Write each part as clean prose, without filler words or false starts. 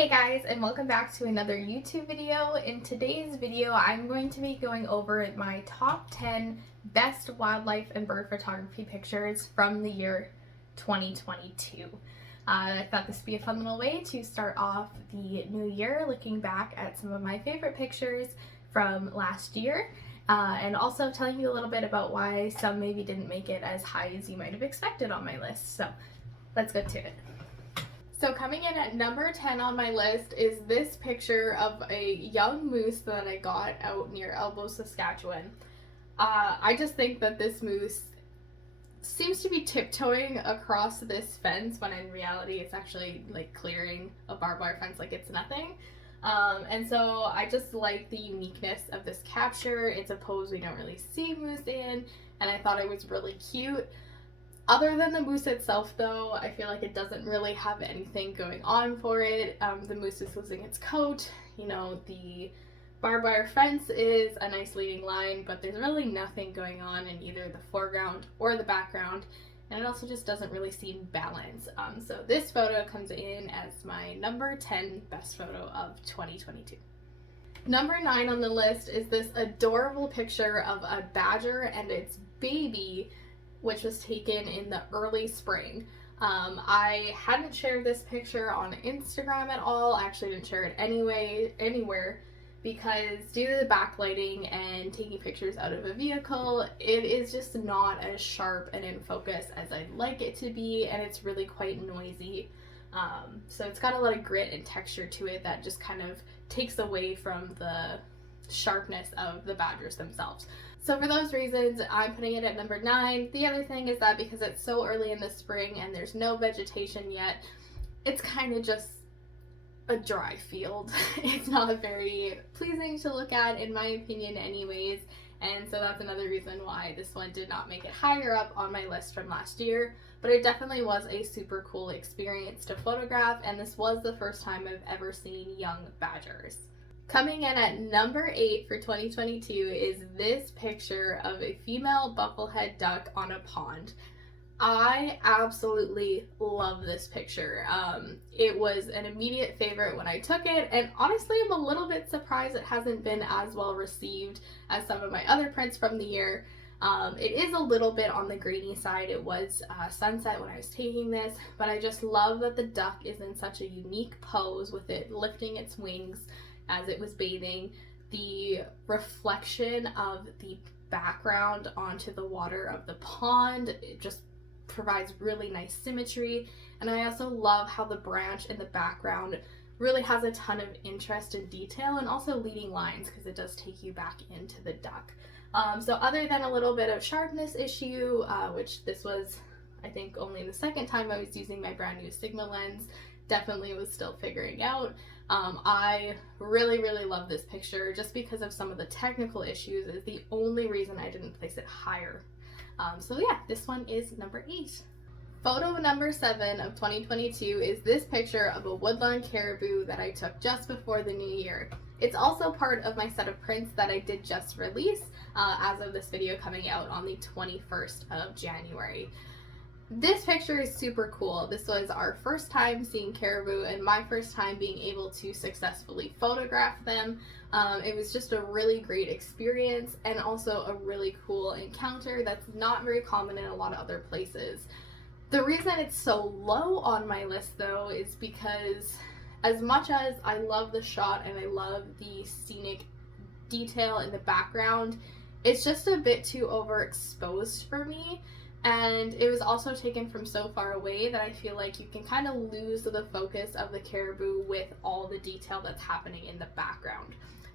Hey guys, and welcome back to another YouTube video. In today's video, I'm going to be going over my top 10 best wildlife and bird photography pictures from the year 2022. I thought this would be a fun little way to start off the new year, looking back at some of my favorite pictures from last year, and also telling you a little bit about why some maybe didn't make it as high as you might have expected on my list. So let's get to it. So coming in at number 10 on my list is this picture of a young moose that I got out near Elbow, Saskatchewan. I just think that this moose seems to be tiptoeing across this fence when in reality it's actually like clearing a barbed wire fence like it's nothing. And so I just like the uniqueness of this capture. It's a pose we don't really see moose in, and I thought it was really cute. Other than the moose itself though, I feel like it doesn't really have anything going on for it. The moose is losing its coat, you know, the barbed wire fence is a nice leading line, but there's really nothing going on in either the foreground or the background, and it also just doesn't really seem balanced. So this photo comes in as my number 10 best photo of 2022. Number 9 on the list is this adorable picture of a badger and its baby, which was taken in the early spring. I hadn't shared this picture on Instagram at all. I actually didn't share it anywhere, because due to the backlighting and taking pictures out of a vehicle, it is just not as sharp and in focus as I'd like it to be, and it's really quite noisy. So it's got a lot of grit and texture to it that just kind of takes away from the sharpness of the badgers themselves. So for those reasons, I'm putting it at number 9. The other thing is that because it's so early in the spring and there's no vegetation yet, it's kind of just a dry field. It's not very pleasing to look at, in my opinion anyways, and so that's another reason why this one did not make it higher up on my list from last year. But it definitely was a super cool experience to photograph, and this was the first time I've ever seen young badgers. Coming in at number 8 for 2022 is this picture of a female bufflehead duck on a pond. I absolutely love this picture. It was an immediate favorite when I took it, and honestly I'm a little bit surprised it hasn't been as well received as some of my other prints from the year. It is a little bit on the grainy side. It was sunset when I was taking this, but I just love that the duck is in such a unique pose with it lifting its wings as it was bathing. The reflection of the background onto the water of the pond, it just provides really nice symmetry. And I also love how the branch in the background really has a ton of interest and detail, and also leading lines, because it does take you back into the duck. So other than a little bit of sharpness issue, which this was I think only the second time I was using my brand new Sigma lens, definitely was still figuring out. I really love this picture. Just because of some of the technical issues is the only reason I didn't place it higher. So yeah, this one is number 8. Photo number 7 of 2022 is this picture of a woodlawn caribou that I took just before the new year. It's also part of my set of prints that I did just release as of this video coming out on the 21st of January. This picture is super cool. This was our first time seeing caribou and my first time being able to successfully photograph them. It was just a really great experience, and also a really cool encounter that's not very common in a lot of other places. The reason it's so low on my list though is because as much as I love the shot and I love the scenic detail in the background, it's just a bit too overexposed for me. And it was also taken from so far away that I feel like you can kind of lose the focus of the caribou with all the detail that's happening in the background.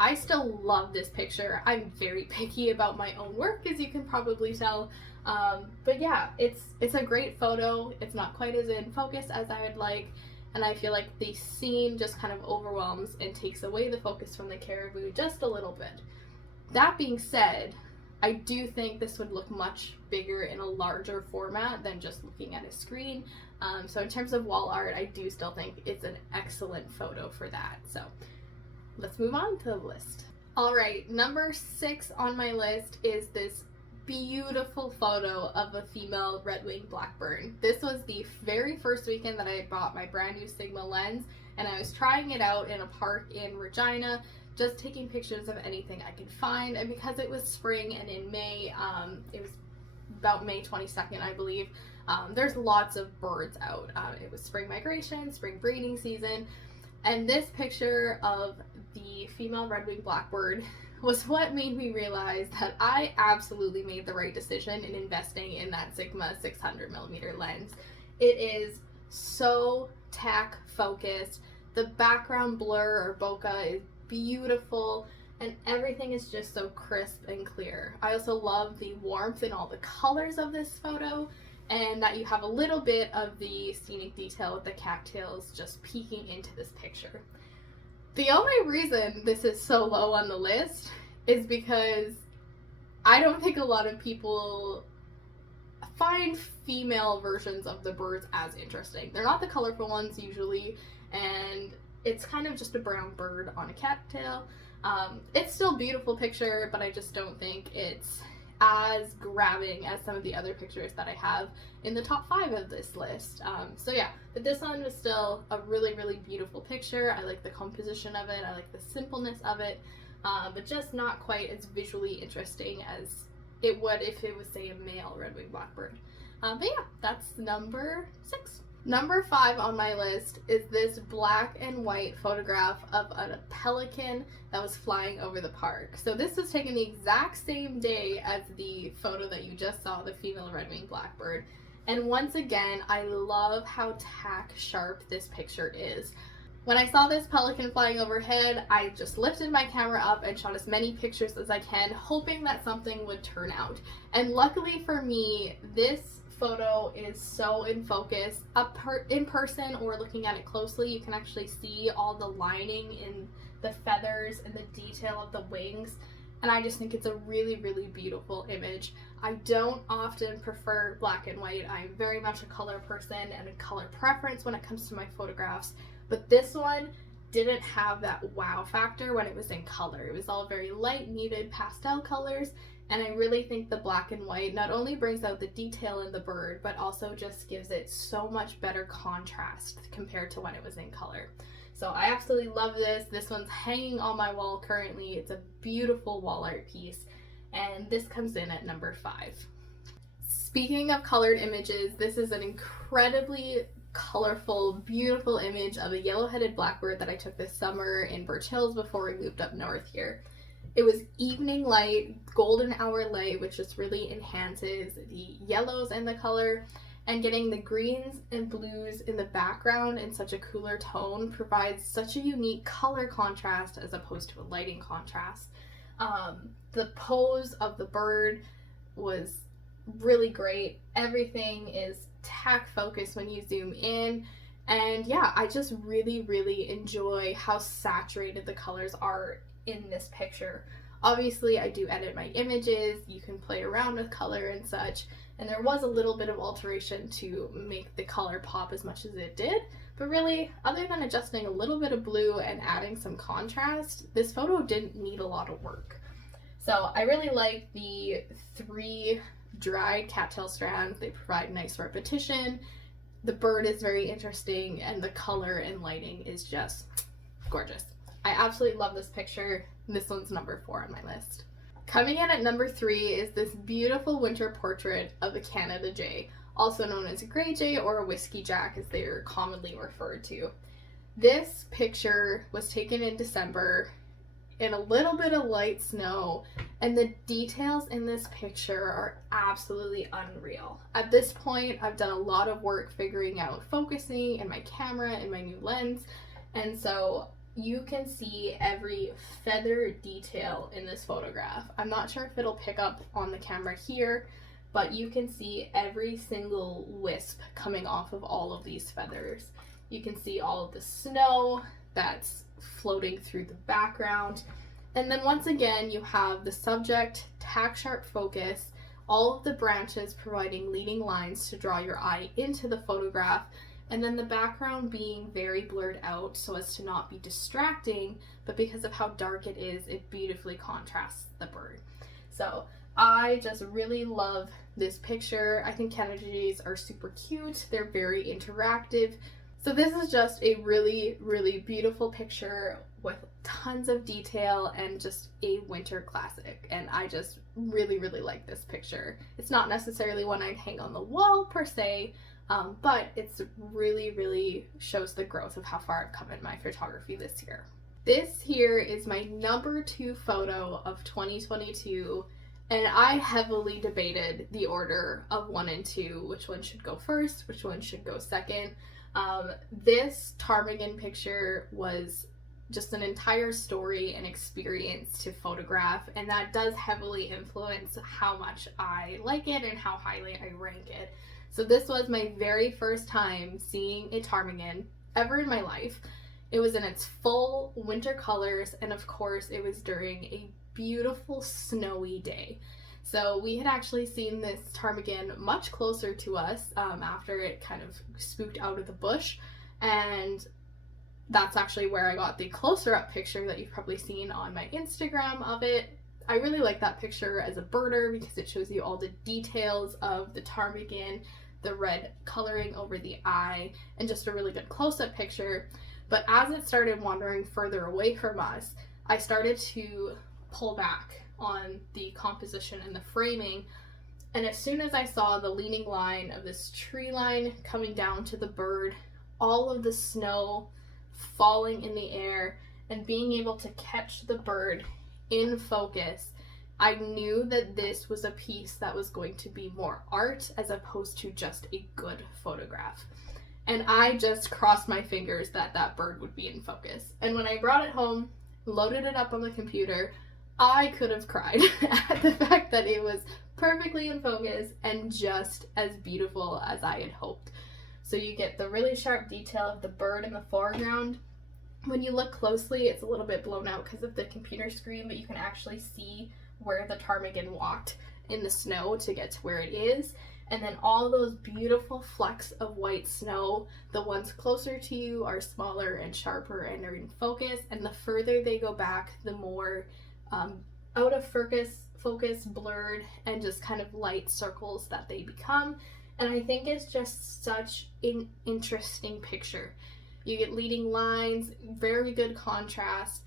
I still love this picture. I'm very picky about my own work, as you can probably tell. But yeah, it's a great photo. It's not quite as in focus as I would like, and I feel like the scene just kind of overwhelms and takes away the focus from the caribou just a little bit. That being said, I do think this would look much bigger in a larger format than just looking at a screen. So in terms of wall art, I do still think it's an excellent photo for that. So let's move on to the list. Alright, number 6 on my list is this beautiful photo of a female Redwing Blackbird. This was the very first weekend that I had bought my brand new Sigma lens, and I was trying it out in a park in Regina, just taking pictures of anything I could find. And because it was spring and in May, it was about May 22nd, I believe, there's lots of birds out. It was spring migration, spring breeding season, and this picture of the female Redwing Blackbird was what made me realize that I absolutely made the right decision in investing in that Sigma 600mm lens. It is so tack focused. The background blur or bokeh is beautiful, and everything is just so crisp and clear. I also love the warmth in all the colors of this photo, and that you have a little bit of the scenic detail with the cattails just peeking into this picture. The only reason this is so low on the list is because I don't think a lot of people find female versions of the birds as interesting. They're not the colorful ones usually, and it's kind of just a brown bird on a cattail. It's still a beautiful picture, but I just don't think it's as grabbing as some of the other pictures that I have in the top 5 of this list. So yeah, but this one was still a really, really beautiful picture. I like the composition of it, I like the simpleness of it, but just not quite as visually interesting as it would if it was, say, a male Redwing Blackbird. But yeah, that's number 6. Number 5 on my list is this black and white photograph of a pelican that was flying over the park. So this was taken the exact same day as the photo that you just saw, the female Redwing Blackbird. And once again, I love how tack sharp this picture is. When I saw this pelican flying overhead, I just lifted my camera up and shot as many pictures as I can, hoping that something would turn out. And luckily for me, this photo is so in focus. In person or looking at it closely, you can actually see all the lining in the feathers and the detail of the wings, and I just think it's a really, really beautiful image. I don't often prefer black and white. I'm very much a color person and a color preference when it comes to my photographs, but this one didn't have that wow factor when it was in color. It was all very light, muted pastel colors, and I really think the black and white not only brings out the detail in the bird, but also just gives it so much better contrast compared to when it was in color. So I absolutely love this. This one's hanging on my wall currently. It's a beautiful wall art piece, and this comes in at number 5. Speaking of colored images, this is an incredibly colorful, beautiful image of a yellow-headed blackbird that I took this summer in Birch Hills before we moved up north here. It was evening light, golden hour light, which just really enhances the yellows in the color, and getting the greens and blues in the background in such a cooler tone provides such a unique color contrast as opposed to a lighting contrast. The pose of the bird was really great. Everything is tack focused when you zoom in, and yeah, I just really, really enjoy how saturated the colors are in this picture. Obviously, I do edit my images, you can play around with color and such, and there was a little bit of alteration to make the color pop as much as it did, but really, other than adjusting a little bit of blue and adding some contrast, this photo didn't need a lot of work. So I really like the 3 dried cattail strands. They provide nice repetition, the bird is very interesting, and the color and lighting is just gorgeous. I absolutely love this picture. This one's number 4 on my list. Coming in at number 3 is this beautiful winter portrait of a Canada jay, also known as a gray jay or a whiskey jack as they are commonly referred to. This picture was taken in December in a little bit of light snow, and the details in this picture are absolutely unreal. At this point, I've done a lot of work figuring out focusing and my camera and my new lens, and so you can see every feather detail in this photograph. I'm not sure if it'll pick up on the camera here, but you can see every single wisp coming off of all of these feathers. You can see all of the snow that's floating through the background. And then once again, you have the subject, tack sharp focus, all of the branches providing leading lines to draw your eye into the photograph, and then the background being very blurred out so as to not be distracting, but because of how dark it is, it beautifully contrasts the bird. So I just really love this picture. I think Canada are super cute. They're very interactive. So this is just a really, really beautiful picture with tons of detail and just a winter classic. And I just really, really like this picture. It's not necessarily one I'd hang on the wall per se, but it's really, really shows the growth of how far I've come in my photography this year. This here is my number 2 photo of 2022, and I heavily debated the order of 1 and 2, which one should go first, which one should go second. This ptarmigan picture was just an entire story and experience to photograph, and that does heavily influence how much I like it and how highly I rank it. So this was my very first time seeing a ptarmigan ever in my life. It was in its full winter colors, and of course it was during a beautiful snowy day. So we had actually seen this ptarmigan much closer to us after it kind of spooked out of the bush, and that's actually where I got the closer up picture that you've probably seen on my Instagram of it. I really like that picture as a birder because it shows you all the details of the ptarmigan, the red coloring over the eye, and just a really good close-up picture. But as it started wandering further away from us, I started to pull back on the composition and the framing, and as soon as I saw the leaning line of this tree line coming down to the bird, all of the snow falling in the air, and being able to catch the bird in focus, I knew that this was a piece that was going to be more art as opposed to just a good photograph. And I just crossed my fingers that that bird would be in focus. And when I brought it home, loaded it up on the computer, I could have cried at the fact that it was perfectly in focus and just as beautiful as I had hoped. So you get the really sharp detail of the bird in the foreground. When you look closely, it's a little bit blown out because of the computer screen, but you can actually see where the ptarmigan walked in the snow to get to where it is. And then all those beautiful flecks of white snow, the ones closer to you are smaller and sharper and are in focus, and the further they go back, the more out of focus, blurred, and just kind of light circles that they become. And I think it's just such an interesting picture. You get leading lines, very good contrast,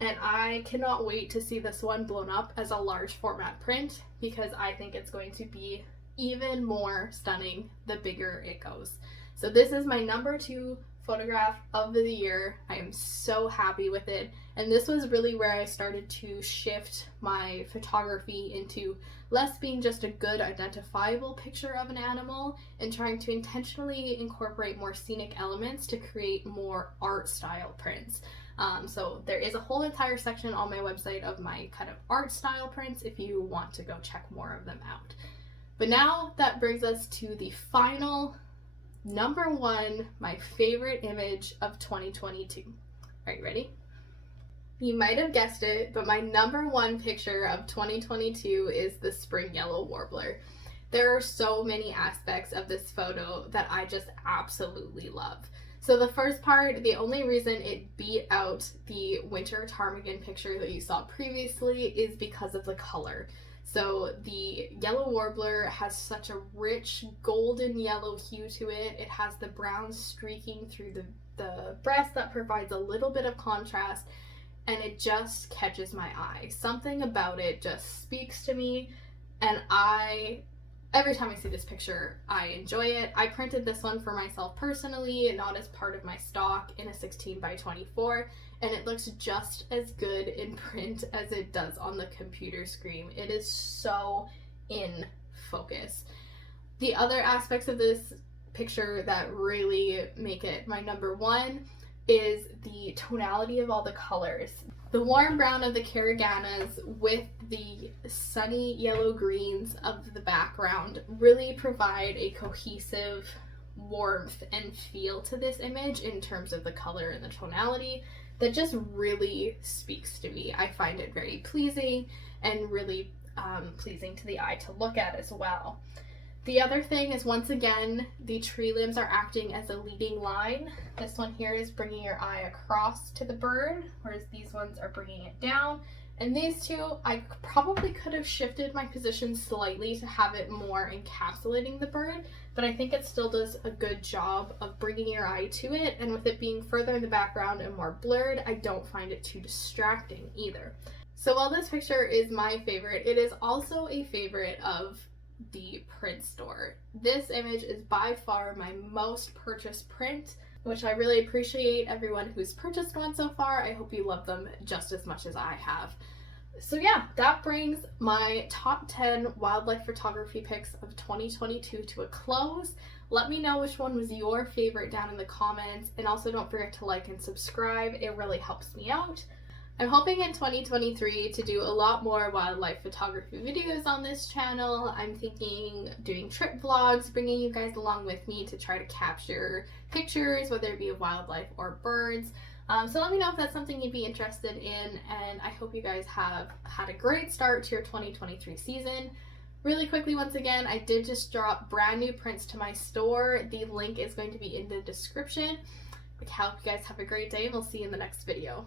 and I cannot wait to see this one blown up as a large format print because I think it's going to be even more stunning the bigger it goes. So this is my number 2 photograph of the year. I am so happy with it, and this was really where I started to shift my photography into less being just a good identifiable picture of an animal and trying to intentionally incorporate more scenic elements to create more art style prints. So there is a whole entire section on my website of my kind of art style prints if you want to go check more of them out. But now that brings us to the final number 1, my favorite image of 2022. Are you ready? You might have guessed it, but my number 1 picture of 2022 is the spring yellow warbler. There are so many aspects of this photo that I just absolutely love. So the first part, the only reason it beat out the winter ptarmigan picture that you saw previously is because of the color. So the yellow warbler has such a rich golden yellow hue to it. It has the brown streaking through the breast that provides a little bit of contrast, and it just catches my eye. Something about it just speaks to me, and every time I see this picture, I enjoy it. I printed this one for myself personally, not as part of my stock, in a 16x24, and it looks just as good in print as it does on the computer screen. It is so in focus. The other aspects of this picture that really make it my number 1 is the tonality of all the colors. The warm brown of the Carriganas with the sunny yellow greens of the background really provide a cohesive warmth and feel to this image in terms of the color and the tonality that just really speaks to me. I find it very pleasing and really pleasing to the eye to look at as well. The other thing is, once again, the tree limbs are acting as a leading line. This one here is bringing your eye across to the bird, whereas these ones are bringing it down. And these two, I probably could have shifted my position slightly to have it more encapsulating the bird, but I think it still does a good job of bringing your eye to it, and with it being further in the background and more blurred, I don't find it too distracting either. So while this picture is my favorite, it is also a favorite of the print store. This image is by far my most purchased print, which I really appreciate everyone who's purchased one so far. I hope you love them just as much as I have. So yeah, that brings my top 10 wildlife photography pics of 2022 to a close. Let me know which one was your favorite down in the comments, and also don't forget to like and subscribe. It really helps me out. I'm hoping in 2023 to do a lot more wildlife photography videos on this channel. I'm thinking doing trip vlogs, bringing you guys along with me to try to capture pictures, whether it be of wildlife or birds. So let me know if that's something you'd be interested in, and I hope you guys have had a great start to your 2023 season. Really quickly, once again, I did just drop brand new prints to my store. The link is going to be in the description. I hope you guys have a great day, and we'll see you in the next video.